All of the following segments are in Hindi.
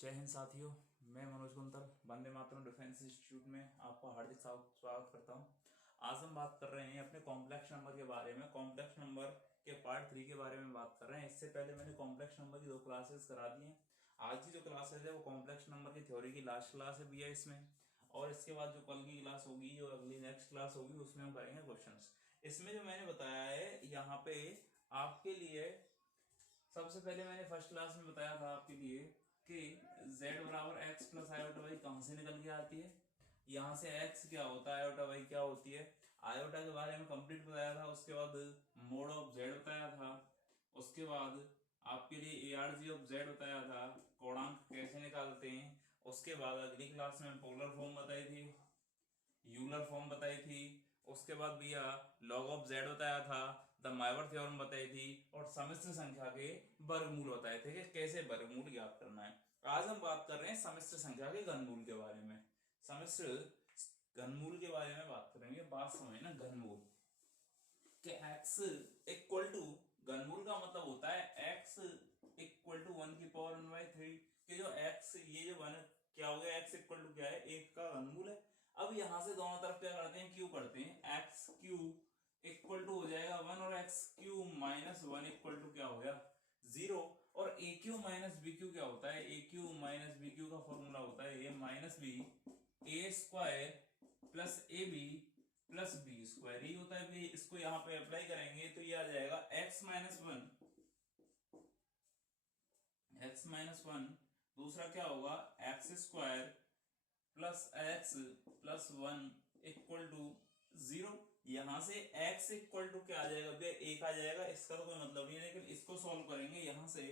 जय हिंद साथियों। मैं मनोज गुंतर वंदे मातरम डिफेंस इंस्टीट्यूट में आपका हार्दिक स्वागत करता हूं। आज हम बात कर रहे हैं अपने कॉम्प्लेक्स नंबर के बारे में। कॉम्प्लेक्स नंबर के पार्ट 3 के बारे में बात कर रहे हैं। इससे पहले मैंने कॉम्प्लेक्स नंबर की 2 क्लासेस करा दी हैं। आज की जो क्लासेस है वो कॉम्प्लेक्स नंबर की थ्योरी की लास्ट क्लास है भैया इसमें, और इसके बाद जो कल की क्लास होगी, जो अगली नेक्स्ट क्लास होगी, उसमें हम करेंगे क्वेश्चंस। इसमें जो मैंने बताया है यहाँ पे आपके लिए, सबसे पहले मैंने फर्स्ट क्लास में बताया था आपके लिए कि z बराबर एक्स प्लस आयोटा वाई कहाँ से निकल के आती है। यहाँ से x क्या होता है, आयोटा वाई क्या होती है। आयोटा के बारे में कंप्लीट बताया था। उसके बाद मोड ऑफ z बताया था। उसके बाद आपके लिए ए आर जी ऑफ z बताया था, कोणांक कैसे निकालते हैं। उसके बाद अगली क्लास में पोलर फॉर्म बताई थी, यूलर फॉर्म बताई थी। उसके बाद भैया लॉग ऑफ जेड बताया था, द माइवर थ्योरम बताई थी, और सम्मिश्र संख्या के वर्गमूल बताए थे कि कैसे वर्गमूल ज्ञात करना है। आज हम बात कर रहे हैं सम्मिश्र संख्या के घनमूल के बारे में। सम्मिश्र घनमूल के बारे में बात करेंगे। बात समझना, घनमूल कि x इक्वल टू, घनमूल का मतलब होता है x इक्वल टू 1/3 कि जो x, ये जो 1 क्या हो गया, x इक्वल टू क्या है, 1 का घनमूल है। अब यहां से दोनों तरफ क्या करते हैं, क्यू करते हैं। एक्स क्यू इक्वल टू हो जाएगा 1 और X cube minus 1 equal to क्या हो गया, 0। और A cube minus B cube क्या होता है, A cube minus B cube का फॉर्मूला होता है A minus B A square plus A B plus B square, ही होता है। इसको यहाँ पे अप्लाई करेंगे तो ये आ जाएगा एक्स माइनस वन, दूसरा क्या होगा x square plus x plus 1 equal to 0। यहां से x इक्वल टू क्या आ जाएगा भैया, 1 आ जाएगा। इसका तो कोई मतलब नहीं है, लेकिन इसको सॉल्व करेंगे। यहां से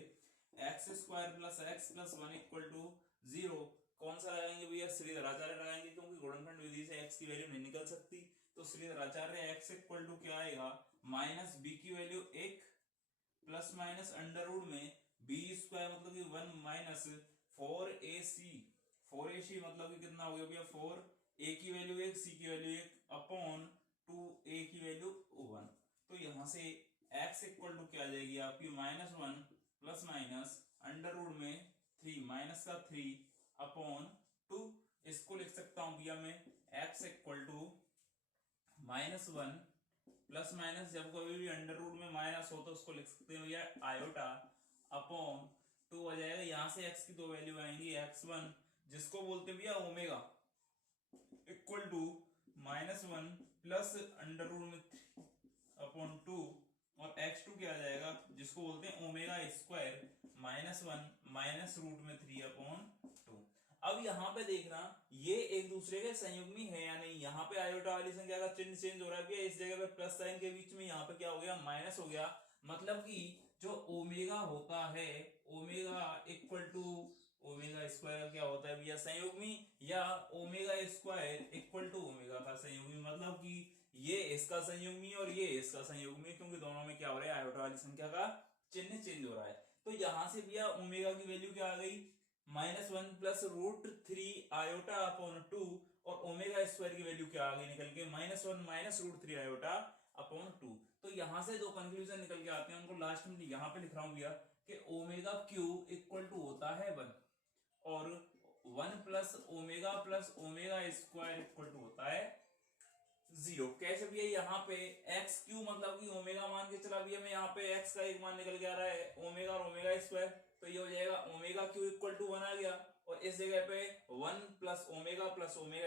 x square plus x plus 1 equal to 0 कौन सा लगाएंगे भैया, श्रीधराचार्य लगाएंगे, क्योंकि गुणनखंड विधि से x की वैल्यू नहीं निकल सकती। तो श्रीधराचार्य x इक्वल टू क्या आएगा, माइनस b की value 1 plus minus under root में बी स्क्वायर मतलब कि 1 माइनस 4ac, 4ac मतलब कि कितना हो गया भैया 4, a की वैल्यू 1, c की वैल्यू 1 अपॉन 2, a की वैल्यू 1। तो यहां से x इक्वल टू क्या आ जाएगी आपकी, -1 प्लस माइनस अंडर रूट में 3 माइनस का 3 अपॉन 2। इसको लिख सकता हूं भैया मैं x equal to -1 plus minus, जब कभी भी अंडर रूट में माइनस हो तो उसको लिख सकते हैं भैया आयोटा अपॉन 2 आ जाएगा। यहां से x की 2 वैल्यू आएंगी, x1 जिसको बोलते हैं भैया omega equal to -1 plus under root में 3 अपॉन 2, और x2 क्या आ जाएगा जिसको बोलते हैं ओमेगा स्क्वायर -1 माइनस रूट में 3 अपॉन 2। अब यहां पे देखना ये एक दूसरे के संयुग्मी है या नहीं। यहाँ पे आयोटा वाली संख्या का चिन्ह चेंज हो रहा है, इस जगह पे प्लस साइन के बीच में यहाँ पे क्या हो गया, माइनस हो गया। मतलब कि जो ओमेगा होता है, omega equal to omega square क्या होता है भैया, संयुग्मी, या omega square equal to omega का संयुग्मी। मतलब कि ये इसका संयुग्मी और ये इसका संयुग्मी, क्योंकि दोनों में क्या हो रहा है, आयोटा वाली संख्या का चिन्ह चेंज हो रहा है। तो यहां से भैया ओमेगा की वैल्यू क्या आ गई, -1 प्लस √3 आयोटा अपॉन 2, और ओमेगा स्क्वायर की वैल्यू क्या आ गई निकल के, -1 माइनस √3 आयोटा अपॉन 2। तो यहां से दो कंक्लूजन निकल के आते हैं, उनको लास्ट में यहां पे लिख रहा हूं भैया कि ओमेगा क्यू इक्वल टू होता है 1, और 1 plus omega square equal to होता है 0। कैसे भैया, यहाँ पे एक्स क्यू मतलब कि ओमेगा मान के चला भैया मैं, यहाँ पे एक्स का एक मान निकल के आ रहा है ओमेगा और ओमेगा स्क्वायर, तो ये हो जाएगा ओमेगा क्यू इक्वल टू 1 आ गया, और इस जगह पे 1 प्लस ओमेगा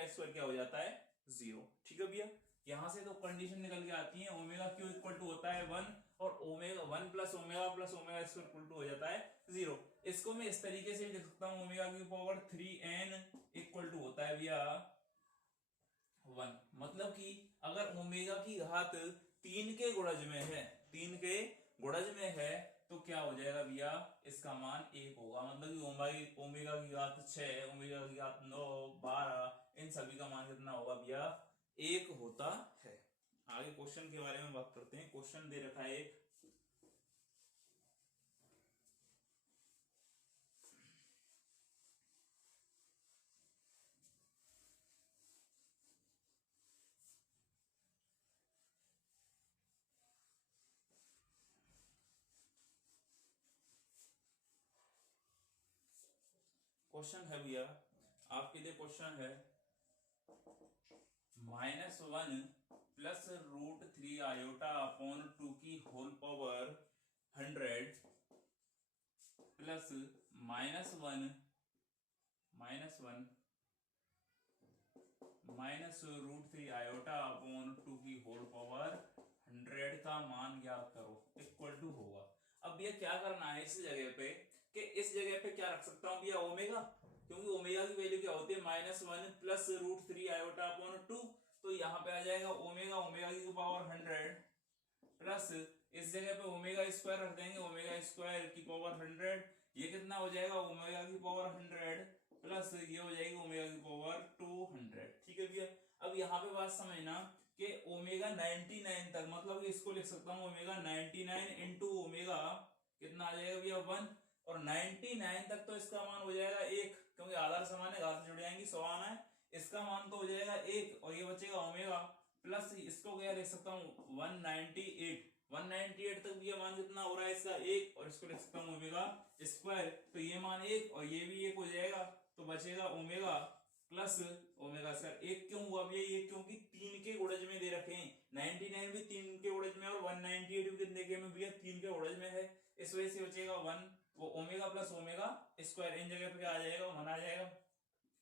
स्क्वायर क्या हो जाता है, 0। ठीक है भैया, यहां से तो कंडीशन निकल के आती है, ओमेगा क्यू इक्वल टू होता है 1, और omega 1 plus omega square equal to हो जाता है 0। इसको मैं इस तरीके से लिख सकता हूं, ओमेगा की पावर 3n इक्वल टू होता है भैया 1। मतलब कि अगर ओमेगा की घात 3 के गुणज में है, 3 के गुणज में है, तो क्या हो जाएगा भैया, इसका मान 1 होगा। मतलब कि ओमेगा की घात 6, ओमेगा की घात 9, 12, इन सभी का मान कितना होगा भैया, 1 होता है। आगे क्वेश्चन के बारे में बात करते हैं। क्वेश्चन दे रखा है एक, क्वेश्चन है भैया, आपके लिए क्वेश्चन है -1 प्लस √3 आयोटा अपॉन 2 की whole power 100 plus -1 minus √3 iota upon 2 की होल पावर 100 का मान ज्ञात करो इक्वल टू होगा। अब ये क्या करना है इस जगह पे कि इस जगह पे क्या रख सकता हूं भैया ओमेगा, क्योंकि ओमेगा की वैल्यू क्या होती है -1 प्लस √3 आयोटा अपॉन 2, तो यहाँ पे आ जाएगा ओमेगा की पावर 100 प्लस इस जगह पे ओमेगा स्क्वायर रख देंगे, ओमेगा स्क्वायर की पावर 100, ये कितना हो जाएगा ओमेगा की पावर 100 प्लस ये हो जाएगी ओमेगा की पावर 200। ठीक है भैया, अब यहाँ पे बात समझना कि ओमेगा 99 तक, मतलब इसको लिख सकता हूँ ओमेगा 99 इंटू ओमेगा कितना आ जाएगा भैया 1, और 99 तक तो इसका मान हो जाएगा 1, क्योंकि आधार समान है, घात जुड़ जाएंगी, 100 आना है, इसका मान तो हो जाएगा 1, और ये बचेगा ओमेगा प्लस इसको क्या लिख सकता हूँ 198 तक भी ये मान कितना हो रहा है इसका 1, और इसको लिख सकता हूँ ओमेगा स्क्वायर, तो ये मान 1 और ये भी 1 हो जाएगा, तो बचेगा ओमेगा प्लस ओमेगा स्क्वायर। 1 क्यों हुआ भैया, ये क्योंकि 3 के गुणज में दे रखे हैं, 99 भी 3 के गुणज में और 198 भी कितने के में भैया 3 के गुणज में है, इस वजह से बचेगा 1, वो ओमेगा प्लस ओमेगा स्क्वायर, इन जगह पे क्या आ जाएगा 1 आ जाएगा।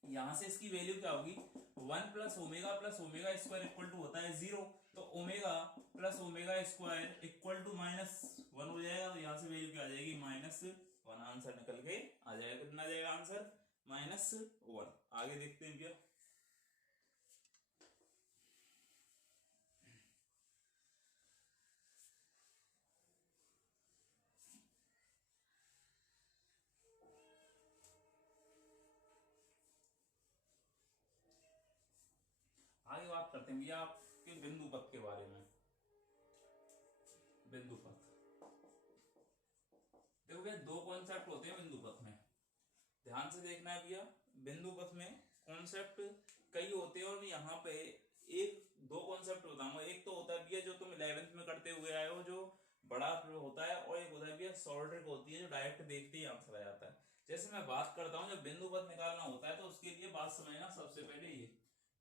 यहां से इसकी वैल्यू क्या होगी 1 plus omega square equal to होता है 0, तो omega plus omega square equal to -1 हो जाएगा, तो यहां से वैल्यू क्या आ जाएगी -1, आंसर निकल के आ जाएगा, कितना आ जाएगा आंसर -1। आगे देखते हैं भैया, आगे बात करते हैं भैया आपके बिंदु पथ के बारे में। बिंदु पथ देखो भैया दो कॉन्सेप्ट होते हैं बिंदु पथ में, ध्यान से देखना है भैया। बिंदु पथ में कॉन्सेप्ट कई होते हैं, और यहाँ पे दो कॉन्सेप्ट बताऊंगा। एक तो होता है भैया जो तुम 11th में करते हुए आए हो, जो बड़ा होता है, और एक होता है भैया शॉर्ट ट्रिक होती है जो डायरेक्ट देखते ही आंसर आ जाता है। जैसे मैं बात करता हूँ जब बिंदु पथ निकालना होता है, तो उसके लिए बात समझना सबसे पहले ये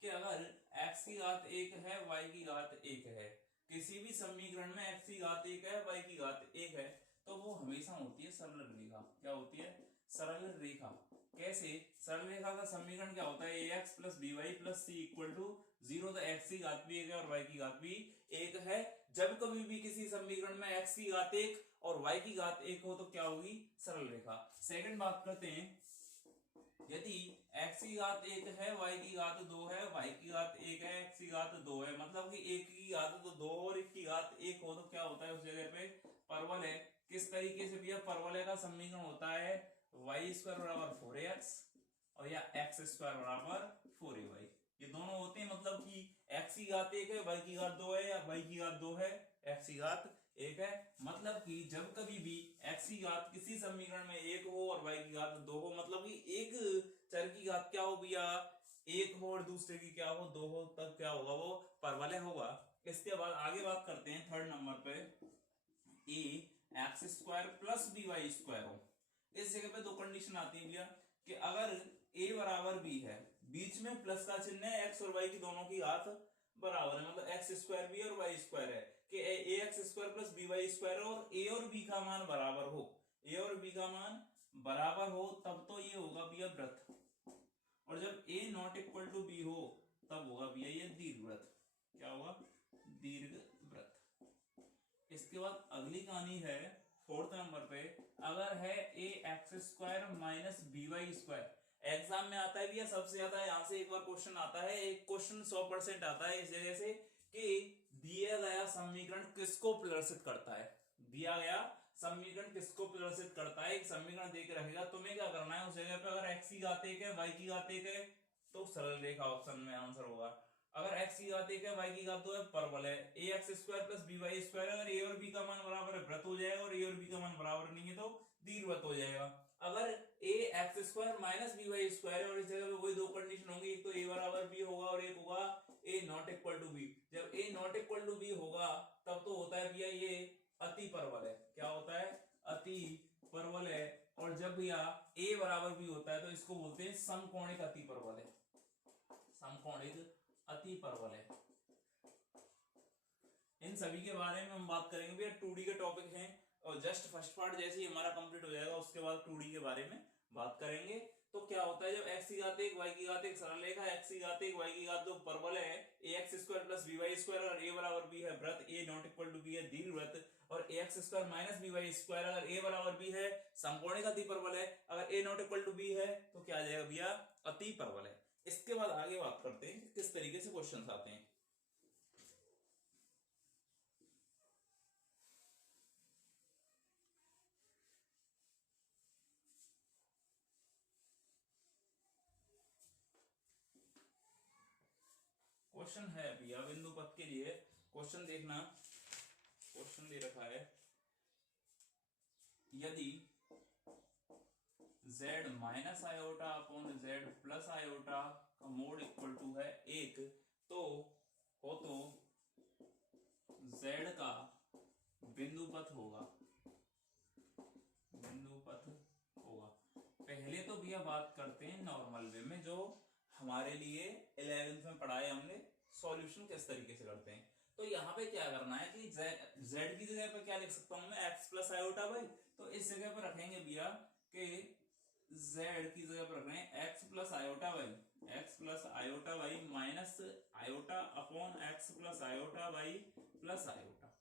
कि अगर x की घात 1 है y की घात 1 है, किसी भी समीकरण में x की घात 1 है y की घात 1 है, तो वो हमेशा होती है सरल रेखा। क्या होती है सरल रेखा। कैसे सरल रेखा का समीकरण क्या होता है ax plus by plus c equal to 0, तो x की घात भी 1 है और y की घात भी 1 है। जब कभी भी किसी समीकरण में x की घात 1 और y की घात 1 हो तो क्या होगी सरल रेखा। सेकंड बात करते हैं, यदि x की घात 1 है y की घात 2 है, y की घात 1 है x की घात 2 है, मतलब कि 1 की घात तो 2 और 1 की घात 1 हो, तो क्या होता है उस जगह पे परवलय है। किस तरीके से भैया परवलय का समीकरण होता है y स्क्वायर बराबर 4ax और या x स्क्वायर बराबर 4ay, ये दोनों होते हैं, मतलब कि x की घात 1 है y की घात 2 है, या y की घात 2 है x की घात 1 है। मतलब कि जब कभी भी x की घात किसी समीकरण में 1 हो और y की घात 2 हो, मतलब कि एक चर की घात क्या हो भैया 1 हो और दूसरे की क्या हो 2 हो, तब क्या होगा वो परवलय होगा। इसके बाद आगे बात करते हैं थर्ड नंबर पे, A X square plus B Y square हो। इस जगह पे दो कंडीशन आती है भैया कि अगर a बराबर b है, बीच में प्लस का चिन्ह है, x और y की दोनों की घात बराबर है, मतलब एक्स स्क्वायर भी और वाई स्क्वायर है, कि A X square plus B Y square और ए और बी का मान बराबर हो, ए और बी का मान बराबर हो, तब तो ये होगा भैया वृत्त, और जब a not equal to b हो तब होगा भैया ये दीर्घवृत्त। क्या होगा दीर्घवृत्त। इसके बाद अगली कहानी है फोर्थ नंबर पे, अगर है A X square minus B Y square. Exam में आता है भैया सबसे ज्यादा, यहाँ से एक बार क्वेश्चन आता है, एक क्वेश्चन 100% आता है इस जगह से कि दिया गया समीकरण किसको प्रदर्शित करता है, दिया गया समीकरण किसको प्रदर्शित करता है। एक समीकरण देके रखेगा, तुम्हें क्या करना है उस जगह पे अगर x की घात 1 है y की घात 1 है तो सरल रेखा ऑप्शन में आंसर होगा, अगर x की घात 1 है y की घात 2 है परवलय है, A X square plus B Y square, अगर a और b का मान बराबर है वृत्त हो जाएगा, और a और b का मान बराबर नहीं है तो दीर्घवृत्त हो जाएगा। अगर a x square minus B Y square है, और इस जगह पे वही दो कंडीशन होंगी, एक तो a बराबर b होगा और एक होगा a not equal to b। जब a not equal to b होगा तब तो होता है भैया ये अति परवलय। क्या होता है अति परवलय, और जब भैया ए बराबर बी होता है तो इसको बोलते हैं समकोणिक अतिपरवलय, समकोणिक अतिपरवलय। इन सभी के बारे में हम बात करेंगे भैया, 2D के टॉपिक हैं और जस्ट फर्स्ट पार्ट जैसे ही हमारा कंप्लीट हो जाएगा उसके बाद 2D के बारे में बात करेंगे। तो क्या होता है जब x की घात 1 y की घात 1 सरल रेखा x की घात 1 y की घात 2 परवलय है ax square plus by square अगर a बराबर b है, वृत्त a not equal to b है दीर्घवृत्त, और ax square minus by square अगर a बराबर b है समकोणिक अतिपरवलय, अगर a not equal to b है तो क्या आ जाएगा भैया अतिपरवलय। इसके बाद आगे बात करते हैं किस तरीके से क्वेश्चन आते हैं। क्वेश्चन है भैया बिंदु पथ के लिए, क्वेश्चन देखना, क्वेश्चन दे रखा है यदि z minus iota upon z plus iota का मोड इक्वल टू है 1 तो z का बिंदु पथ होगा, बिंदु पथ होगा। पहले तो भैया बात करते हैं नॉर्मल वे में, जो हमारे लिए 11th में पढ़ाया हमने सॉल्यूशन किस तरीके से करते हैं। तो यहाँ पे क्या करना है कि z की जगह पे क्या लिख सकता हूं मैं x प्लस आयोटा बाई, तो इस जगह पर रखेंगे भैया कि z की जगह पर रखें x plus iota by, x plus iota by minus iota upon x plus iota by plus iota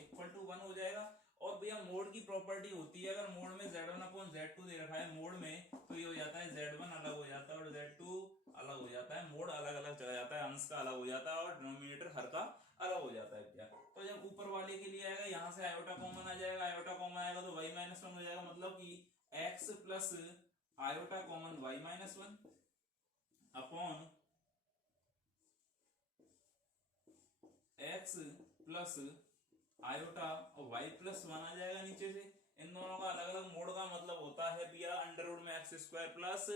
equal to 1 हो जाएगा। और भैया मोड की प्रॉपर्टी होती है, अगर मोड में z1 अपॉन z2 दे रखा है मोड में तो ये हो जाता है z1 अलग हो जाता है और z2 अलग हो जाता है, मोड अलग अलग चला जाता है, अंश का अलग हो जाता है और डिनोमिनेटर हर का अलग हो जाता है भैया। तो जब ऊपर वाले के लिए आएगा यहाँ से आयोटा कॉमन आ जाएगा, आयोटा कॉमन आएगा तो y माइनस 1 हो जाएगा, मतलब कि x plus iota common y minus 1 upon x plus iota और y प्लस 1 आ जाएगा नीचे से। इन दोनों का अलग अलग मोड का मतलब होता है भैया अंडर रूट में x square plus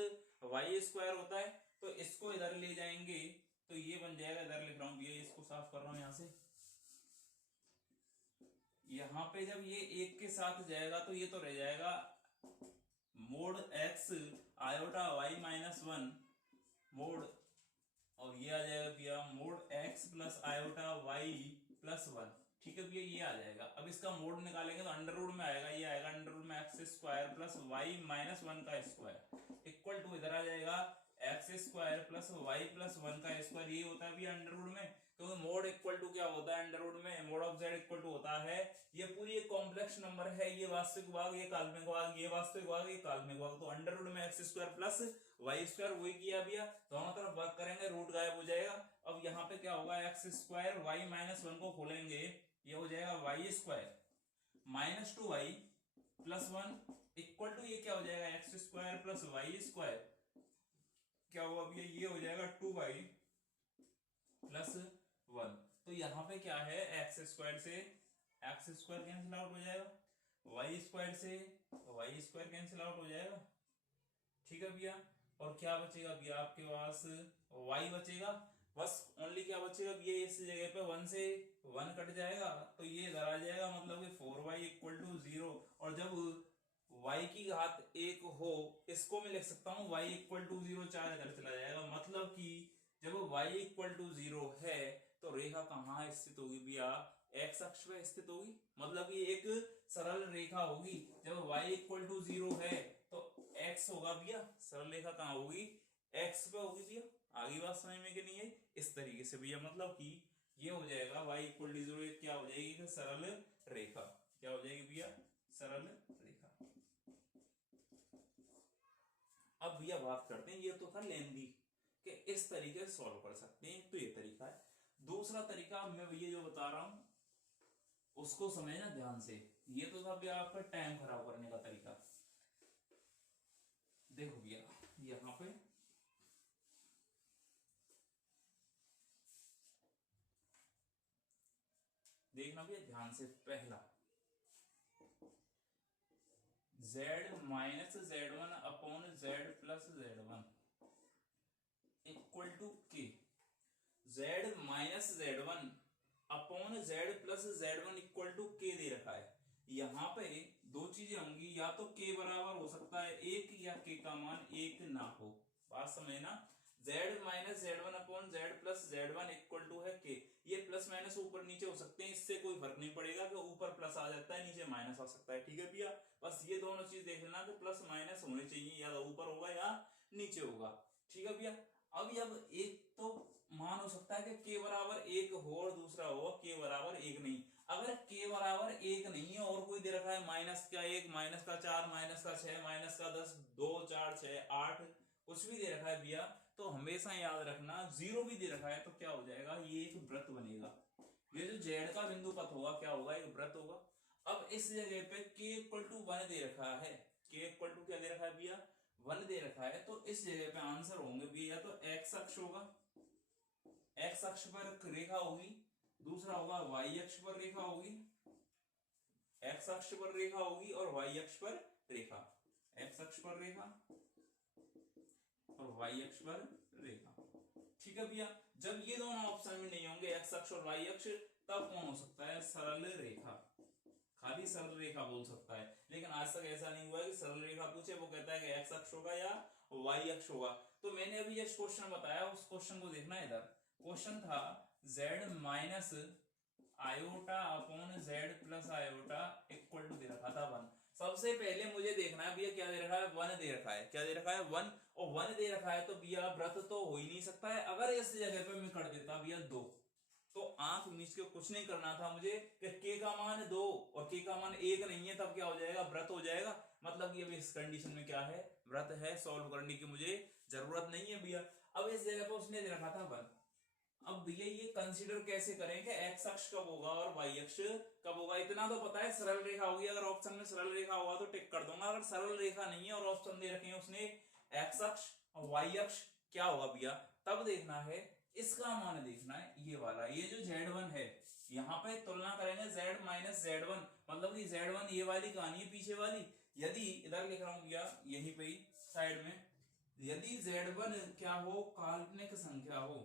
y square होता है। तो इसको इधर ले जाएंगे तो ये बन जाएगा, इधर लिख रहा हूं भैया, इसको साफ कर रहा हूं यहाँ से। यहाँ पे जब ये एक के साथ जाएगा तो ये तो रह जाएगा mod x iota y minus 1 mod, और ये आ जाएगा भैया mod x plus iota y plus 1, ठीक है भैया ये आ जाएगा। अब इसका मोड निकालेंगे तो अंडर रूट में आएगा, ये आएगा अंडर रूट में x square plus y minus 1 का स्क्वायर इक्वल टू इधर आ जाएगा x square plus y plus 1 का स्क्वायर, ये होता है भैया अंडर रूट में। तो मोड इक्वल टू क्या होता है अंडर रूट में, mod of z equal to होता है, ये पूरी एक कॉम्प्लेक्स नंबर है, ये वास्तविक भाग ये काल्पनिक भाग, ये वास्तविक भाग ये काल्पनिक भाग, तो अंडर रूट में x square plus y square वही किया भैया, दोनों तरफ वर्क करेंगे रूट गायब हो जाएगा। अब यहाँ पे क्या होगा एक्स स्क्वायर वाई माइनस 1 को खोलेंगे, ये हो जाएगा y square minus 2y plus 1 equal to ये क्या हो जाएगा x square plus y square, क्या हुआ भैया ये हो जाएगा 2y प्लस 1। तो यहाँ पे क्या है एक्स स्क्वायर से एक्स स्क्वायर कैंसिल आउट हो जाएगा, वाई स्क्वायर से वाई स्क्वायर कैंसिल आउट हो जाएगा, ठीक है भैया। और क्या बचेगा भैया आपके पास y बचेगा, बस ओनली क्या बचेगा भैया इस जगह पे 1 से 1 कट जाएगा तो ये इधर आ जाएगा, मतलब कि 4y इक्वल टू 0। और जब y की घात 1 हो इसको मैं लिख सकता हूँ y इक्वल टू 0, 4 इधर चला जाएगा, मतलब कि जब y इक्वल टू 0 है तो रेखा कहाँ स्थित होगी भैया x अक्ष पे स्थित होगी, मतलब कि एक सरल रेखा होगी। जब y इक्वल टू 0 है तो x होगा भैया, सरल रेखा कहाँ होगी x पे होगी भैया। आगे बात समझ में कि नहीं है, इस तरीके से भैया मतलब कि ये हो जाएगा y इक्वल टू 0, क्या हो जाएगी सरल रेखा, क्या हो जाएगी भैया सरल रेखा। अब भैया बात करते हैं, ये तो था लेंदी कि इस तरीके से सॉल्व कर सकते हैं, तो ये तरीका है। दूसरा तरीका मैं भैया जो बता रहा हूं उसको समझना ध्यान से, ये तो था भैया आपका टाइम खराब करने का तरीका। देखो भैया यहाँ पे देखना भैया ध्यान से, पहला z minus z1 upon z plus z1 equal to k, z minus z1 upon z plus z1 equal to k दे रखा है। यहाँ पे दो चीजें होंगी, या तो k बराबर हो सकता है 1 या k का मान 1 ना हो। बात समझे ना। z minus Z one upon z plus z one equal to है k। ये प्लस माइनस ऊपर नीचे हो सकते हैं, इससे कोई फर्क नहीं पड़ेगा कि ऊपर प्लस आ जाता है नीचे माइनस आ सकता है। ठीक है भैया, बस ये दोनों चीज देख लेना कि प्लस माइनस होने चाहिए, या तो ऊपर होगा या नीचे होगा। ठीक है भैया, अब एक तो मान हो सकता है कि k बराबर 1 हो और दूसरा होगा k बराबर 1 नहीं। अगर k बराबर 1 नहीं है और कोई दे रखा है माइनस का 1, माइनस का 4, माइनस का 6, माइनस का 10, 2, 4, 6, 8 कुछ भी दे रखा है भैया, तो हमेशा याद रखना 0 भी दे रखा है तो क्या हो जाएगा, ये एक वृत्त बनेगा। ये जो z का बिंदु पथ होगा क्या होगा, एक वृत्त होगा। अब इस जगह पे k इक्वल टू 1 दे रखा है, k इक्वल टू क्या दे रखा है भैया, 1 दे रखा है। तो इस जगह पे आंसर होंगे भैया तो x अक्ष होगा, x अक्ष पर रेखा होगी, दूसरा होगा y अक्ष पर रेखा होगी, x अक्ष पर रेखा होगी और y अक्ष पर रेखा, x अक्ष पर रेखा और y अक्ष पर रेखा। ठीक है भैया, जब ये दोनों ऑप्शन में नहीं होंगे x अक्ष और y अक्ष, तब कौन हो सकता है, सरल रेखा। खाली सरल रेखा बोल सकता है, लेकिन आज तक ऐसा नहीं हुआ कि सरल रेखा पूछे वो कहता है कि x अक्ष होगा या y अक्ष होगा। तो मैंने अभी ये क्वेश्चन बताया, उस क्वेश्चन को देखना है। इधर क्वेश्चन था z minus iota upon z plus iota equal to दे रखा था 1। सबसे पहले मुझे देखना है भैया क्या दे रखा है, 1 दे रखा है। क्या दे रखा है, 1, और 1 दे रखा है तो भैया व्रत तो हो ही नहीं सकता है। अगर इस जगह पे मैं कर देता भैया 2, तो आंख मीच के कुछ नहीं करना था मुझे कि k का मान 2 और k का मान 1 नहीं है, तब क्या हो जाएगा, व्रत हो जाएगा। मतलब कि अभी इस कंडीशन में क्या है, व्रत है, सॉल्व करने की मुझे जरूरत नहीं है भैया। अब इस जगह पे उसने दे रखा था 1। अब भैया ये कंसीडर कैसे करें कि x अक्ष कब होगा और y अक्ष कब होगा। इतना तो पता है सरल रेखा होगी, अगर ऑप्शन में सरल रेखा होगा तो टिक कर दूंगा। अगर सरल रेखा नहीं है और ऑप्शन दे रखे हैं उसने x अक्ष और y अक्ष, क्या होगा भैया, तब देखना है इसका मान देखना है, ये वाला, ये जो z1 है, यहाँ पे तुलना करेंगे z माइनस z1, मतलब कि z1 ये वाली कहानी है पीछे वाली। यदि इधर लिख रहा हूं भैया यहीं पे साइड में, यदि z1 क्या हो, काल्पनिक संख्या हो,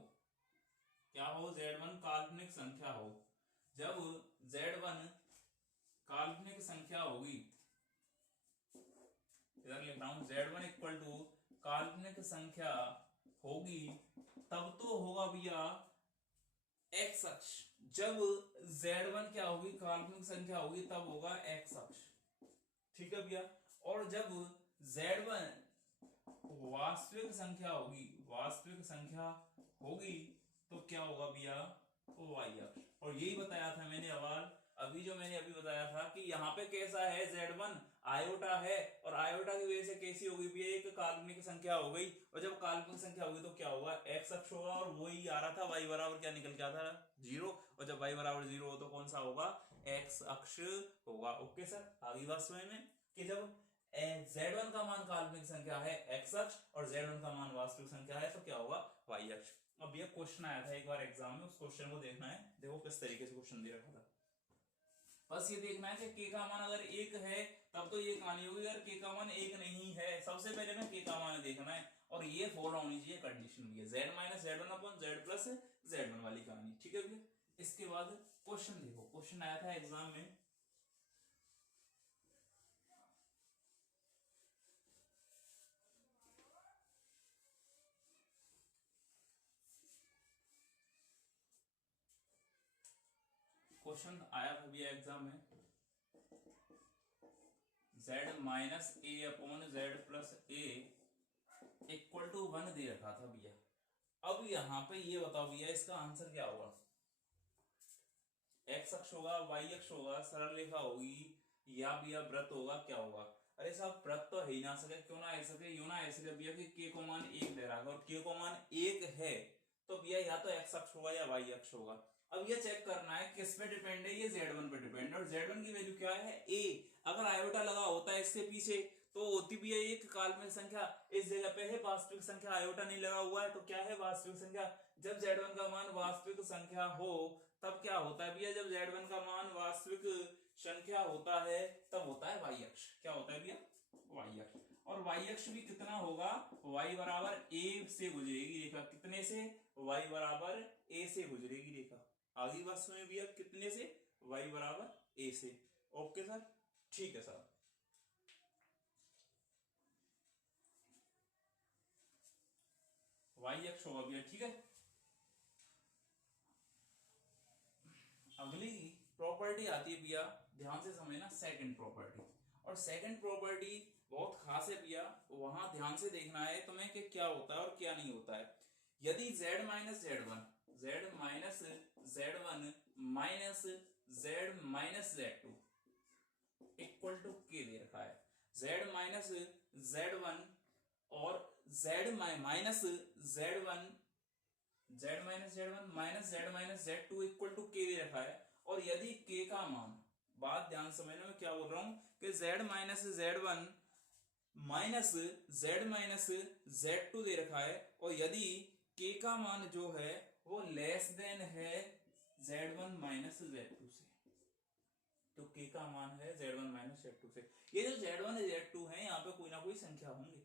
क्या हो, z1 काल्पनिक संख्या हो, जब z1 काल्पनिक संख्या होगी, इधर लिख रहा हूं z1 इक्वल टू काल्पनिक संख्या होगी, तब तो होगा भैया x अक्ष। जब z1 क्या होगी, काल्पनिक संख्या होगी, तब होगा x अक्ष। ठीक है भैया, और जब z1 वास्तविक संख्या होगी, वास्तविक संख्या होगी, तो क्या होगा भैया, y अक्ष। और यही बताया था मैंने अभी जो मैंने अभी बताया था कि यहाँ पे कैसा है, z1 आयोटा है, और आयोटा की वजह से कैसी होगी भैया, एक काल्पनिक संख्या हो गई, और जब काल्पनिक संख्या होगी तो क्या होगा, x अक्ष होगा। और वही आ रहा था y बराबर क्या निकल के आता था 0, और जब y बराबर 0 हो तो कौन सा होगा, x अक्ष होगा। ओके सर, आगे बात समझ में कि जब z1 का मान काल्पनिक संख्या है x अक्ष और z1 का मान वास्तविक संख्या है, तो क्या होगा, y अक्ष। अब ये क्वेश्चन आया था एक बार एग्जाम में, उस क्वेश्चन को देखना है। देखो किस तरीके से क्वेश्चन दे रखा था, बस ये देखना है कि k का मान अगर 1 है तब तो ये कहानी होगी, अगर k का मान 1 नहीं है, सबसे पहले में k का मान देखना है, और ये फॉलो होनी चाहिए कंडीशन भी है, z minus z1 upon z plus z1 वाली कहानी। ठीक है भैया, इसके बाद क्वेश्चन देखो, क्वेश्चन आया था एग्जाम में, क्वेश्चन आया था भैया एग्जाम में, z minus a upon z plus a equal to 1 दे रखा था भैया। अब यहाँ पे ये बताओ भैया इसका आंसर क्या होगा, x अक्ष होगा, y अक्ष होगा, सरल रेखा होगी, या भैया व्रत होगा, क्या होगा। अरे साहब व्रत तो है ही ना सके, क्यों ना आ सके, यूं ना आ सके भैया कि k को मान 1 दे रहा है, और k को मान 1 है तो भैया या तो x अक्ष होगा या y अक्ष होगा। अब ये चेक करना है किस पे डिपेंड है, ये z1 पे डिपेंड है, और z1 की वैल्यू क्या है, a। अगर आयोटा लगा होता है इसके पीछे तो होती भी है एक काल्पनिक संख्या, इस जगह पे है वास्तविक संख्या, आयोटा नहीं लगा हुआ है तो क्या है, वास्तविक संख्या। जब z1 का मान वास्तविक संख्या हो तब क्या होता है भैया, जब z1 का मान वास्तविक संख्या होता है तब होता है y अक्ष। क्या होता है भैया, y अक्ष। और y अक्ष भी कितना होगा, y बराबर a से गुजरेगी रेखा, कितने से, y बराबर a से गुजरेगी रेखा। आगे बात सुनिए भैया, कितने से, y बराबर a से। ओके सर, ठीक है सर। वाई एक्स होगा भैया, ठीक है। अगली प्रॉपर्टी आती है भैया, ध्यान से समझना, सेकंड प्रॉपर्टी। और सेकंड प्रॉपर्टी बहुत खास है भैया, वहां ध्यान से देखना है तुम्हें कि क्या होता है और क्या नहीं होता है। यदि z minus Z one, z minus Z one minus Z minus Z two equal to के दे रखा है, z माइनस जेड वन और z minus Z one, z minus Z one minus Z two equal to के दे रखा है। और यदि k का मान, बात ध्यान समझने में क्या बोल रहा हूं कि z minus Z one minus Z two दे रखा है, और यदि k का मान जो है वो लेस देन है z1 माइनस z2 से, तो k का मान है z1 माइनस z2 से। ये जो z1 z2 है यहाँ पे कोई ना कोई संख्या होंगे,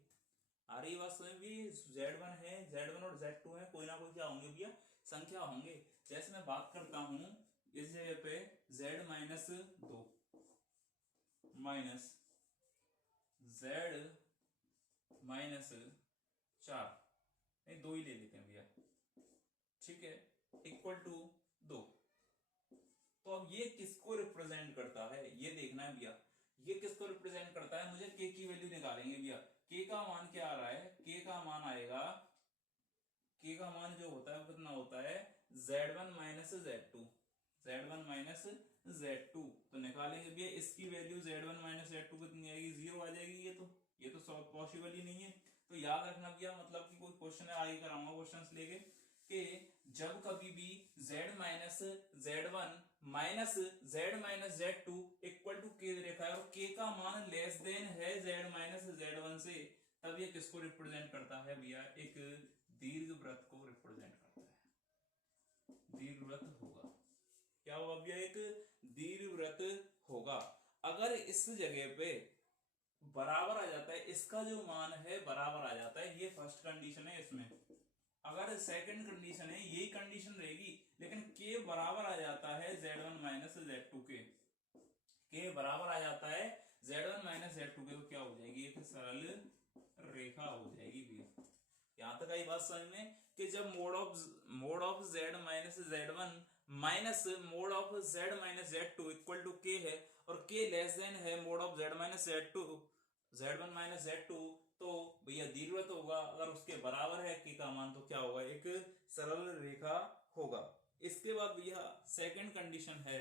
आ रही बात समझ भी, z1 है, z1 और z2 है, कोई ना कोई क्या होंगे भैया, संख्या होंगे। जैसे मैं बात करता हूं इस जगह पे z माइनस दो माइनस z माइनस चार, नहीं दो ही ले लेते हैं भैया, ठीक है, इक्वल टू दो। तो अब ये किसको रिप्रेजेंट करता है ये देखना है भैया, ये किसको रिप्रेजेंट करता है, मुझे k की वैल्यू निकालेंगे भैया। k का मान क्या आ रहा है, k का मान आएगा, k का मान जो होता है कितना होता है z1 minus z2, z1 minus z2, तो निकालेंगे भैया इसकी वैल्यू z1 माइनस z2 कितनी आएगी, 0 आ जाएगी। ये तो सब पॉसिबल ही नहीं है। तो याद रखना भैया, मतलब कि कोई क्वेश्चन है, आगे कराऊंगा क्वेश्चंस लेके, कि जब कभी भी z minus z1 minus z2 equal to k रेखा है और k का मान लेस देन है z माइनस z1 से, तब ये किसको रिप्रेजेंट करता है भैया, एक दीर्घवृत्त को रिप्रेजेंट करता है, दीर्घवृत्त होगा। क्या होगा भैया, एक दीर्घवृत्त होगा। अगर इस जगह पे बराबर आ जाता है, इसका जो मान है बराबर आ जाता है, ये फर्स्ट कंडीशन है इसमें। अगर सेकंड कंडीशन है, यही कंडीशन रहेगी, लेकिन k बराबर आ जाता है z1 माइनस z2 के, k बराबर आ जाता है z1 माइनस z2 के, तो क्या हो जाएगी, एक सरल रेखा हो जाएगी भैया। यहां तक आई बात समझ में, कि जब mod of z minus z1 minus mod of z minus z2 equal to k है, और k लेस देन है mod of z minus z2 z1 minus z2, तो भैया दीर्घवृत्त होगा। अगर उसके बराबर है k का मान, तो क्या होगा, एक सरल रेखा होगा। इसके बाद भैया सेकंड कंडीशन है,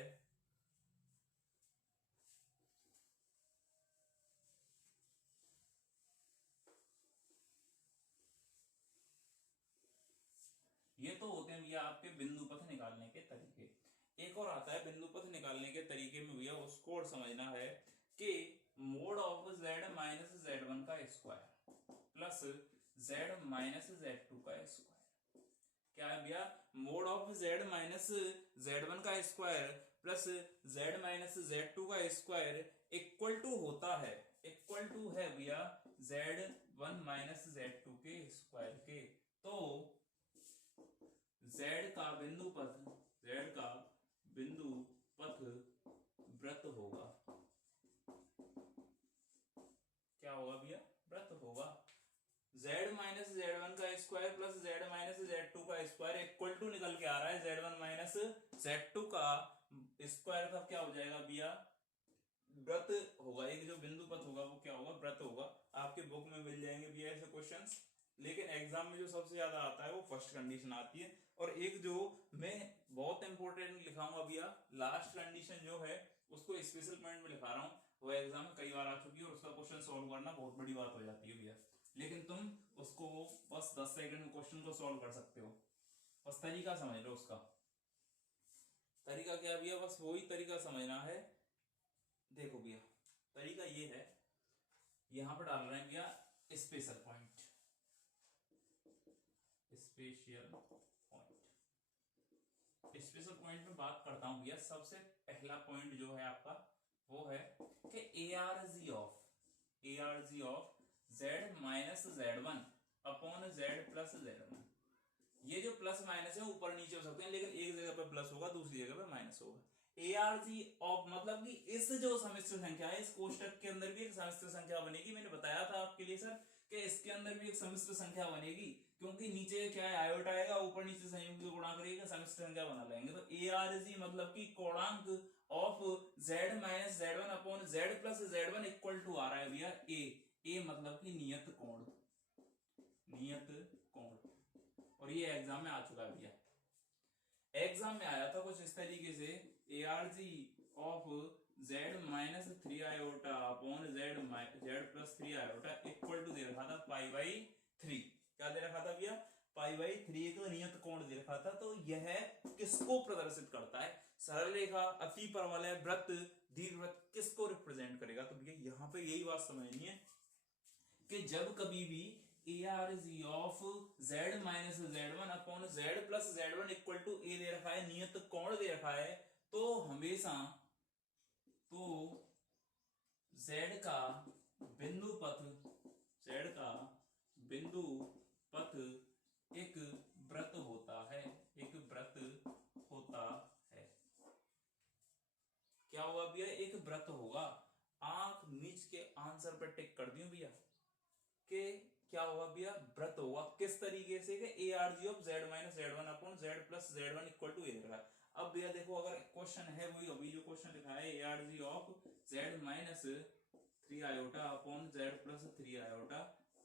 ये तो होते हैं भैया आपके बिंदु पथ निकालने के तरीके। एक और आता है बिंदु पथ निकालने के तरीके में भैया, उसको और समझना है कि mode of z minus z1 का square plus z minus z2 का स्क्वायर, क्या है भैया, mode of z minus z1 का square plus z minus z2 का स्क्वायर इक्वल टू होता है, इक्वल टू है भैया z1 माइनस z2 के स्क्वायर के। तो z का बिंदु पथ वृत्त होगा, क्या होगा भैया, वृत्त होगा। z माइनस z1 का square plus z minus z2 का स्क्वायर इक्वल टू निकल के आ रहा है z1 माइनस z2 का स्क्वायर, तब क्या हो जाएगा भैया, वृत्त होगा। एक जो बिंदु पथ होगा वो क्या होगा, वृत्त होगा। आपके बुक में मिल जाएंगे भैया ऐसे क्वेश्चंस, लेकिन एग्जाम में जो सबसे ज्यादा आता है वो फर्स्ट कंडीशन आती है। और एक जो मैं बहुत इंपॉर्टेंट लिखाऊंगा भैया, लास्ट कंडीशन जो है उसको स्पेशल पॉइंट में लिखा रहा हूँ, वो एग्जाम में कई बार आ चुकी है और उसका क्वेश्चन सॉल्व करना बहुत बड़ी बात हो जाती है भैया, लेकिन तुम उसको बस 10 सेकंड में क्वेश्चन को सॉल्व कर सकते हो, बस तरीका समझ लो। उसका तरीका क्या है भैया, बस वही तरीका समझना है। देखो भैया तरीका ये है, यहां पर डाल रहे हैं भैया special point, special point. Special point में बात करता हूं भैया, सबसे पहला पॉइंट जो है आपका वो है कि ARG of z minus z1 upon z plus z1। ये जो प्लस माइनस है ऊपर नीचे हो सकते हैं, लेकिन एक जगह पे प्लस होगा, दूसरी जगह पे माइनस होगा। ARG ऑफ मतलब कि इस जो समिश्र संख्या है, इस कोष्टक के अंदर भी एक समिश्र संख्या बनेगी। मैंने बताया था आपके लिए सर कि इसके अंदर भी एक समिश्र संख्या बनेगी, क्योंकि नीचे क्या है आयोटा आएगा, ऊपर नीचे संयुग्म से गुणा करिएगा, समिश्र संख्या बना लेंगे। तो ए आर जी मतलब कि कोणांक of z minus z1 upon z plus z1 equal to आ रहा है भैया ए मतलब कि नियत कोण, नियत कोण। और ये एग्जाम में आ चुका है भैया, एग्जाम में आया था कुछ इस तरीके से, A R G of z minus 3 iota upon z plus 3 iota equal to दे रखा था पाई बाई 3। क्या दे रखा था भैया? पाई बाई 3 एक नियत कोण दे रखा था। तो यह किसको प्रदर्शित करता है? सरल रेखा, अति परवलय, वृत्त, दीर्घवृत्त, किसको रिप्रेजेंट करेगा? तो भैया यहाँ पे यही बात समझनी है कि जब कभी भी A R G of z minus z1 upon z plus z1 equal to A दे रखा है, नियत कोण दे रखा है, तो हमेशा तो z का बिंदु पथ, z का बिंदु पथ एक वृत्त होता है, एक वृत्त होता है। क्या हुआ भैया? एक वृत्त होगा। आंख मीच के आंसर पर टिक कर दियो भैया कि क्या होगा भैया? वृत्त होगा। किस तरीके से? A R G of z minus z1 upon z plus z1 equal to A रहा है। अब भैया देखो, अगर क्वेश्चन है वही अभी जो क्वेश्चन लिखा है, A R G of z minus 3 iota upon z plus 3 iota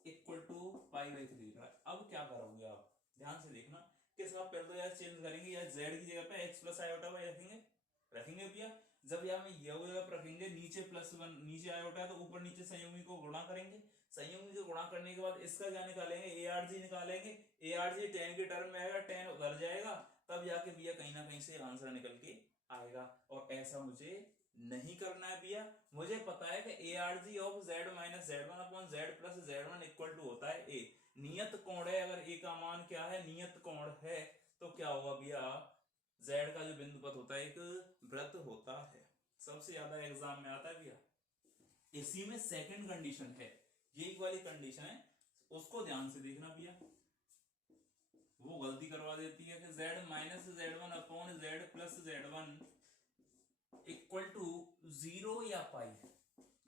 equal to pi by 3 रहा है। अब क्या करोगे आप? ध्यान से देखना कि इसका पहले तो यार चेंज करेंगे, या z की जगह पे x प्लस आयोटा वाई रखेंगे भैया। जब यहाँ में यह जगह रखेंगे, नीचे +1 नीचे आयोटा है तो ऊपर नीचे संयुग्मी को गुणा करेंगे, संयुग्मी को गुणा करने के बाद इसका क्या निकालेंगे? ए आर जी निकालेंगे। ए आर जी टेन के टर्म में आएगा, टेन उधर जाएगा, तब जाके भैया कहीं ना कहीं से आंसर निकल के आएगा। और ऐसा मुझे नहीं करना है भैया। मुझे पता है कि A R G of z minus z1 upon z plus z1 equal to होता है ए। नियत कोण है, अगर ए का मान क्या है? नियत कोण है, तो क्या होगा भैया? z का जो बिंदु पथ होता है एक वृत्त होता है। सबसे ज्यादा एग्जाम में आता है भैया। इसी में सेकंड कंडीशन है, ये वाली कंडीशन है, उसको ध्यान से देखना भैया। वो गलती करवा देती है कि z minus z1 upon z plus z1 equal to 0 या पाई।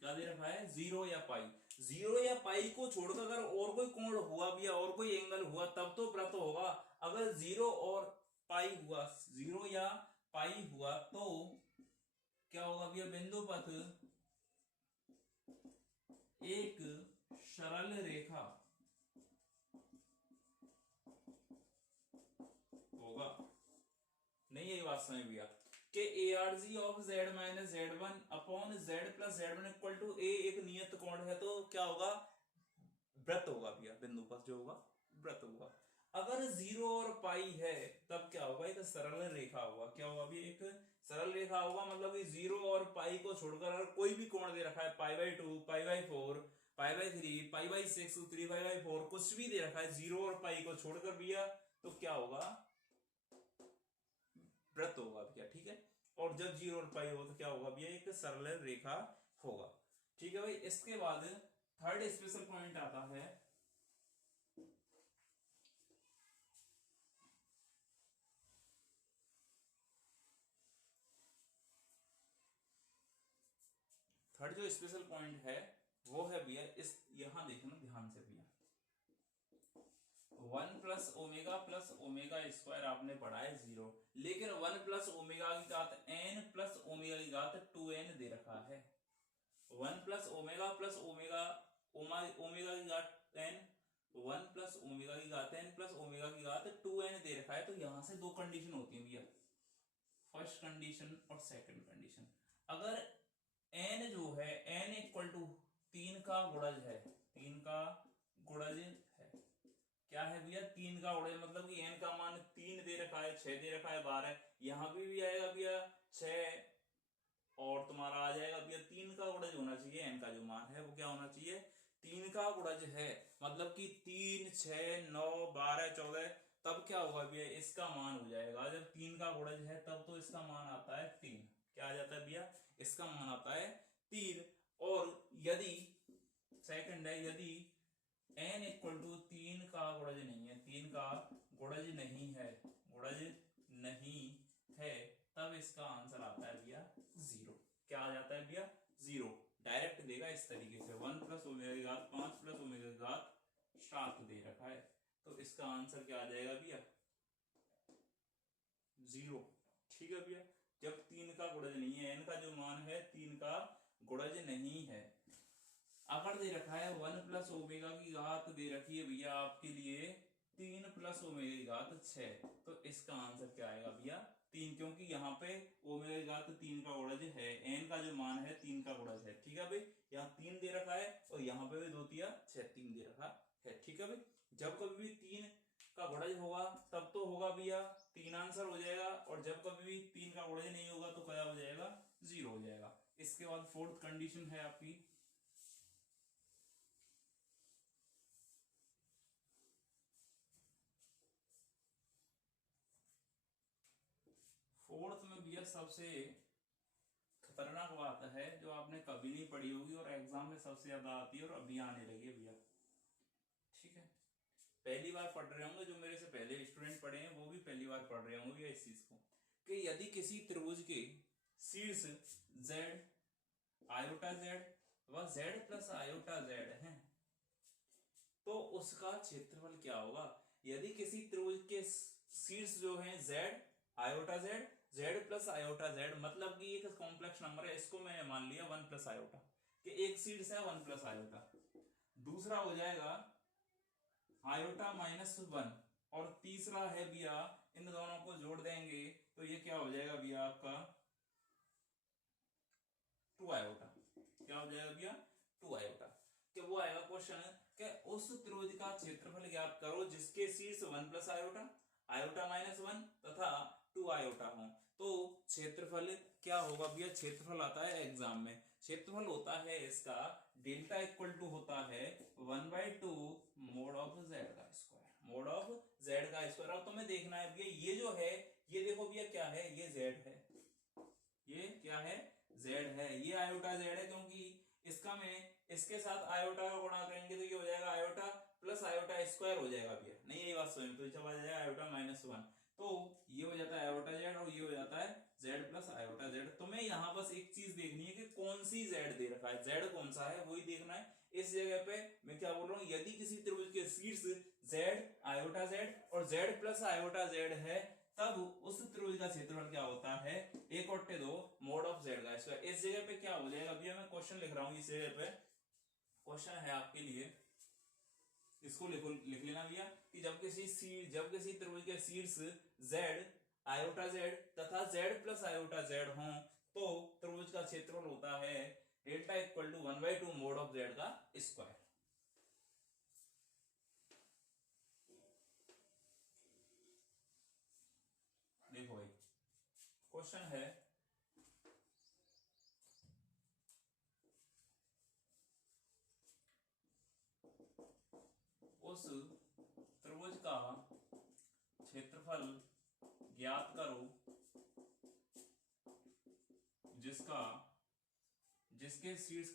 क्या दे रखा है? 0 या पाई। 0 या पाई को छोड़कर अगर और कोई कोण हुआ भैया, और कोई एंगल हुआ, तब तो वृत्त होगा। अगर 0 और पाई हुआ, 0 या पाई हुआ, तो क्या होगा भैया? बिंदु पथ एक सरल रेखा होगा। नहीं, यही बात समझ भैया कि A R G of z minus z1 upon z plus z1 equal to A एक नियत कोण है, तो क्या होगा? वृत्त होगा भैया। बिंदु पथ जो होगा वृत्त होगा। अगर 0 और पाई है, तब क्या होगा? एक सरल रेखा होगा। क्या होगा भी? एक सरल रेखा होगा। मतलब कि 0 और पाई को छोड़कर अगर कोई भी कोण दे रखा है, pi by 2, pi by 4, pi by 3, pi by 6, 3 pi by 4, कुछ भी दे रखा है 0 और पाई को छोड़कर भैया, तो क्या होगा? वृत्त होगा भैया। ठीक है। और जब 0 और पाई हो तो क्या होगा भैया? एक सरल रेखा होगा। ठीक है भाई। इसके बाद थर्ड स्पेशल पॉइंट आता है, थर्ड जो स्पेशल पॉइंट है वो है भैया, इस यहां देखना ध्यान से भैया, 1 प्लस ओमेगा स्क्वायर आपने पढ़ा है 0, लेकिन 1 प्लस ओमेगा की घात n प्लस ओमेगा की घात 2n दे रखा है। 1 प्लस ओमेगा ओमेगा की घात n, 1 प्लस ओमेगा की घात n प्लस ओमेगा की घात 2n दे रखा है। तो यहां से दो कंडीशन होती है भैया, फर्स्ट कंडीशन और सेकंड कंडीशन। अगर n जो है n इक्वल टू 3 का गुणज है, 3 का गुणज है, क्या है भैया? 3 का गुणज, मतलब कि n का मान 3 दे रखा है, 6 दे रखा है, 12, यहां भी आएगा भैया 6, और तुम्हारा आ जाएगा भैया 3 का गुणज होना चाहिए। n का जो मान है वो क्या होना चाहिए? 3 का गुणज है, मतलब कि 3, 6, 9, 12, 14, तब क्या होगा भैया? इसका मान हो जाएगा, जब 3 का गुणज है तब तो इसका मान आता है 3। क्या आ जाता है भैया? इसका मान आता है 3। और यदि सेकंड है, यदि n इक्वल टू 3 का गुणज नहीं है, 3 का गुणज नहीं है, गुणज नहीं है, तब इसका आंसर आता है भैया 0। क्या आ जाता है भैया? 0। डायरेक्ट देगा इस तरीके से, 1 प्लस ओमेगा की घात 5 प्लस ओमेगा की घात 7 दे रखा है। तो इसका आंसर क्या आ जाएगा भैया 0। ठीक है भैया, जब 3 का गुणज नहीं है, n का जो मान है 3 का गुणज नहीं है। अगर दे रखा है 1 प्लस ओमेगा की घात दे रखी है भैया आपके लिए 3 प्लस ओमेगा की घात 6, तो इसका आंसर क्या आएगा भैया 3, क्योंकि यहाँ पे ओमेगा की घात 3 का गुणज है, n का जो मान है 3 का गुणज है। ठीक है भाई, यहाँ 3 दे रखा है और यहाँ पे भी 2 तिया 6, 3 दे रखा है। ठीक है भाई, जब कभी भी 3 का गुणज होगा तब तो होगा भैया 3 आंसर हो जाएगा, और जब कभी भी 3 का गुणज नहीं होगा तो क्या हो जाएगा 0 हो जाएगा। इसके बाद फोर्थ कंडीशन है आपकी फोर्थ में भैया सबसे खतरनाक बात है जो आपने कभी नहीं पढ़ी होगी और एग्जाम में सबसे ज्यादा आती है और अभी आने लगी है भैया। ठीक है, पहली बार पढ़ रहे होंगे, जो मेरे से पहले स्टूडेंट पढ़े हैं वो भी पहली बार पढ़ रहे होंगे भैया इस चीज को, कि यदि किसी त्रिभुज के शीर्ष z आयोटा z व z प्लस आयोटा z है तो उसका क्षेत्रफल क्या होगा। यदि किसी त्रिभुज के शीर्ष जो है z iota z plus iota z, मतलब कि एक कॉम्प्लेक्स नंबर है, इसको मैंने मान लिया 1 प्लस आयोटा, कि एक शीर्ष है 1 प्लस आयोटा, दूसरा हो जाएगा आयोटा माइनस 1, और तीसरा है भैया इन दोनों को जोड़ देंगे तो ये क्या हो जाएगा भैया आपका 2 आयोटा। क्या हो जाएगा भैया 2 आयोटा। क्या वो आएगा क्वेश्चन कि उस त्रिभुज का क्षेत्रफल ज्ञात करो जिसके शीर्ष 1 प्लस आयोटा आयोटा माइनस 1 तथा 2 आयोटा हो, तो क्षेत्रफल क्या होगा भैया। क्षेत्रफल आता है एग्जाम में, क्षेत्रफल होता है इसका डेल्टा इक्वल टू होता है 1/2 मोड ऑफ z का स्क्वायर, मोड ऑफ z का स्क्वायर। अब तुम्हें देखना है भैया ये जो है, ये देखो भैया क्या है, ये z है, ये क्या है z है, ये आयोटा z है, क्योंकि इसका में इसके साथ आयोटा का गुणा करेंगे तो ये हो जाएगा आयोटा प्लस आयोटा स्क्वायर हो जाएगा भैया, नहीं यही बात समझ, तो जब आ जाएगा आयोटा माइनस 1, तो ये हो जाता है आयोटा z और ये हो जाता है z प्लस आयोटा z। तुम्हें यहाँ बस एक चीज देखनी है कि कौन सी z दे रखा है, z कौन सा है वही देखना है। इस जगह पे मैं क्या बोल रहा हूँ, यदि किसी त्रिभुज के शीर्ष z आयोटा z और z प्लस आयोटा z है तब उस त्रिभुज का क्षेत्रफल क्या होता है 1/2 मोड ऑफ z का स्क्वायर। इस जगह पे क्या हो जाएगा भैया, मैं क्वेश्चन लिख रहा हूँ, इस जगह पे क्वेश्चन है आपके लिए, इसको लिख लेना भैया कि जब किसी त्रिभुज के शीर्ष z आयोटा z तथा z प्लस आयोटा z हो तो त्रिभुज का क्षेत्रफल होता है delta equal to 1/2 mod of z का स्क्वायर। देखो भाई क्वेश्चन है उस त्रिभुज का क्षेत्रफल ज्ञात करो जिसके शीर्ष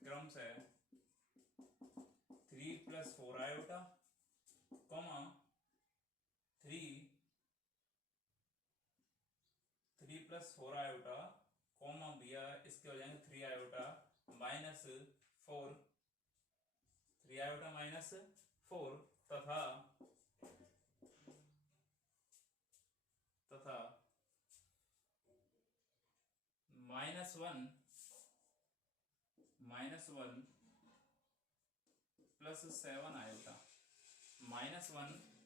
क्रम से 3 plus 4 iota comma 3 plus 4 iota comma भैया इसके हो जाएंगे 3 आयोटा माइनस 4 तथा -1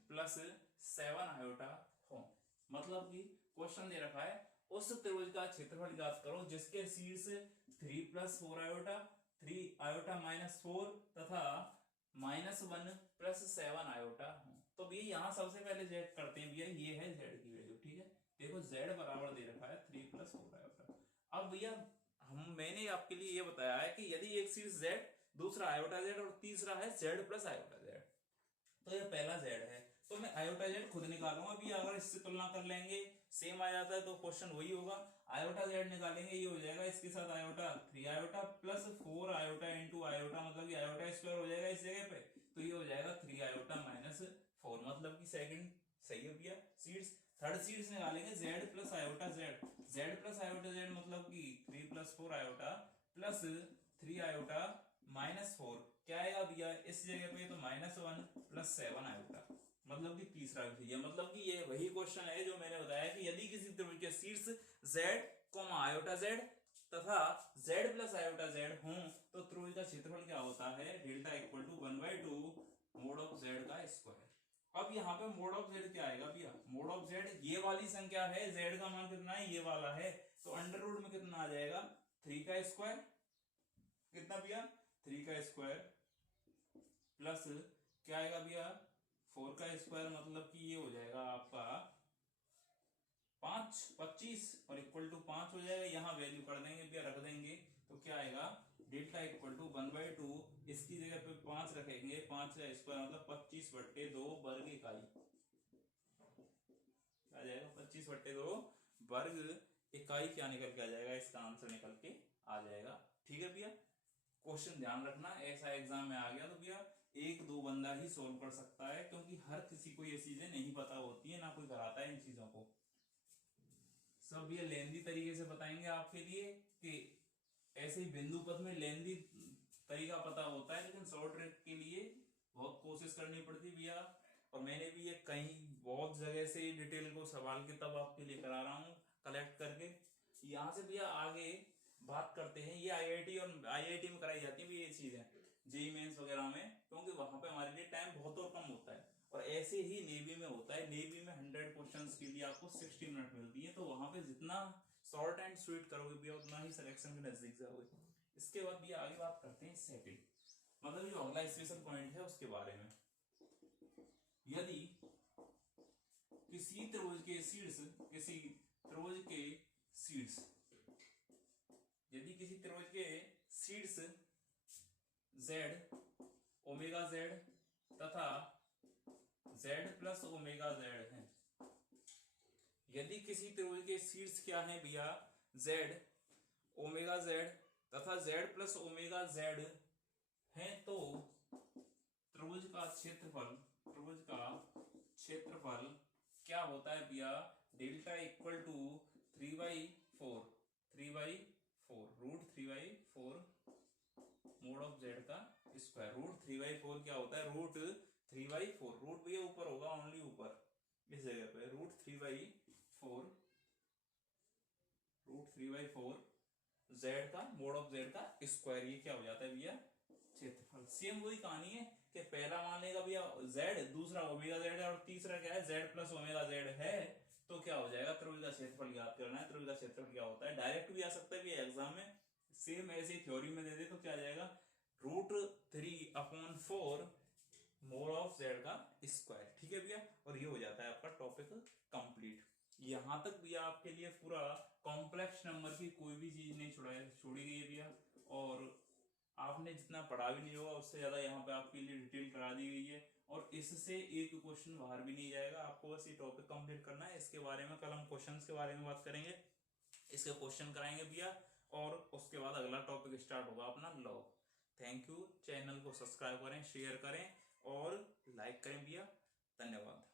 प्लस 7 आयोटा हो। मतलब कि क्वेश्चन दे रखा है उस त्रिभुज का क्षेत्रफल ज्ञात करो जिसके शीर्ष 3 प्लस 4 आयोटा 3 आयोटा माइनस 4 तथा -1 प्लस 7 आयोटा हो। तो भैया यहाँ सबसे पहले z करते हैं भैया, ये है z की वैल्यू। ठीक है, देखो z बराबर दे रखा है 3 प्लस 4 आयोटा। अब भैया मैंने आपके लिए ये बताया है कि यदि एक शीर्ष z दूसरा आयोटा z और तीसरा है z प्लस आयोटा z, तो ये पहला z है तो मैं आयोटा z खुद निकालूंगा। अभी अगर इससे तुलना कर लेंगे सेम आ जाता है तो क्वेश्चन वही होगा। आयोटा z निकालेंगे, ये हो जाएगा इसके साथ iota 3 iota plus 4 iota into iota, मतलब कि आयोटा स्क्वायर हो जाएगा इस जगह पे, तो ये हो जाएगा 3 आयोटा माइनस 4, मतलब कि सेकंड सही है भैया शीर्ष। थर्ड शीर्ष निकालेंगे z प्लस आयोटा z मतलब कि 3 प्लस 4 आयोटा प्लस 3 आयोटा -4 क्या आएगा भैया इस जगह पे, तो -1 + 7 आएगा, मतलब कि तीसरा भी है। मतलब कि ये वही क्वेश्चन है जो मैंने बताया कि यदि किसी त्रिभुज के शीर्ष z, आयोटा z तथा z + आयोटा z हो तो त्रिभुज का क्षेत्रफल क्या होता है, डेल्टा = 1/2 मोड ऑफ z का स्क्वायर। अब यहाँ पे मोड ऑफ z क्या आएगा भैया, मोड ऑफ z ये वाली संख्या है, z का मान कितना है, ये वाला है, तो अंडर रूट में कितना आ जाएगा, 3 का स्क्वायर, कितना भैया 3 का स्क्वायर प्लस क्या आएगा भैया 4 का स्क्वायर, मतलब कि ये हो जाएगा आपका 25 और =5 हो जाएगा। यहाँ वैल्यू कर देंगे भैया, रख देंगे, तो क्या आएगा डेल्टा = 1/2, इसकी जगह पे 5 रखेंगे, 5 का स्क्वायर मतलब 25/2 वर्ग इकाई आ जाएगा, 25/2 वर्ग इकाई क्या निकल के आ जाएगा, इसका आंसर निकल के आ जाएगा। ठीक है भैया, क्वेश्चन ध्यान रखना, ऐसा एग्जाम में आ गया तो भैया 1-2 बंदा ही सोल्व कर सकता है, क्योंकि हर किसी को ये चीजें नहीं पता होती है, ना कोई कराता है इन चीजों को। सब ये लेंदी तरीके से बताएंगे आपके लिए कि ऐसे ही बिंदु पथ में लेंदी तरीका पता होता है, लेकिन शॉर्ट ट्रिक के लिए बहुत कोशिश करनी पड़ती भैया। और मैंने भी ये कहीं बहुत जगह से डिटेल को सवाल के तब आपके लिए करा रहा हूँ कलेक्ट करके। यहाँ से भैया आगे बात करते हैं, ये आईआईटी और आईआईटी में कराई जाती है ये चीजें, जेईई मेंस वगैरह में, क्योंकि वहां पे हमारे लिए टाइम बहुत और कम होता है। और ऐसे ही नेवी में होता है, नेवी में 100 क्वेश्चंस के लिए आपको 60 मिनट मिलती है, तो वहां पे जितना शॉर्ट एंड स्वीट करोगे भैया उतना ही सिलेक्शन के नजदीक जाओगे। इसके बाद भैया आगे बात करते हैं सेकंड, मतलब जो अगला स्पेशल पॉइंट है उसके बारे में। यदि किसी त्रिभुज के शीर्ष यदि किसी त्रिभुज के शीर्ष z, ओमेगा z तथा z + ओमेगा z है, यदि किसी त्रिभुज के शीर्ष क्या है भैया z, ओमेगा z तथा z + ओमेगा z है, तो त्रिभुज का क्षेत्रफल क्या होता है भैया, डेल्टा = 3/4 √3/4 मोड ऑफ z का स्क्वायर। √3/4 क्या होता है, √3/4, रूट भैया ऊपर होगा, ओनली ऊपर इस जगह पे, √3/4 z का मोड ऑफ z का स्क्वायर, ये क्या हो जाता है भैया क्षेत्रफल। सेम वही कहानी है कि पहला मान लेगा भैया z, दूसरा ओमेगा z है, और तीसरा क्या है z + ओमेगा z है, तो क्या हो जाएगा त्रिभुज का क्षेत्रफल ज्ञात करना है। त्रिभुज का क्षेत्रफल क्या होता है, डायरेक्ट भी आ सकता है भैया एग्जाम में, सेम ऐसे थ्योरी में दे दे तो क्या आ जाएगा √3/4 मोड ऑफ z का स्क्वायर। ठीक है भैया, और ये हो जाता है आपका टॉपिक कंप्लीट। यहां तक भैया आपके लिए पूरा कॉम्प्लेक्स नंबर की कोई भी चीज नहीं छोड़ी गई है भैया, और आपने जितना पढ़ा भी नहीं होगा उससे ज्यादा यहाँ पे आपके लिए डिटेल करा दी गई है, और इससे एक क्वेश्चन बाहर भी नहीं जाएगा। आपको बस ये टॉपिक कंप्लीट करना है। इसके बारे में कल हम क्वेश्चंस के बारे में बात करेंगे, इसके क्वेश्चन कराएंगे भैया, और उसके बाद अगला टॉपिक स्टार्ट होगा अपना लॉग। थैंक यू, चैनल को सब्सक्राइब करें, शेयर करें और लाइक करें भैया, धन्यवाद।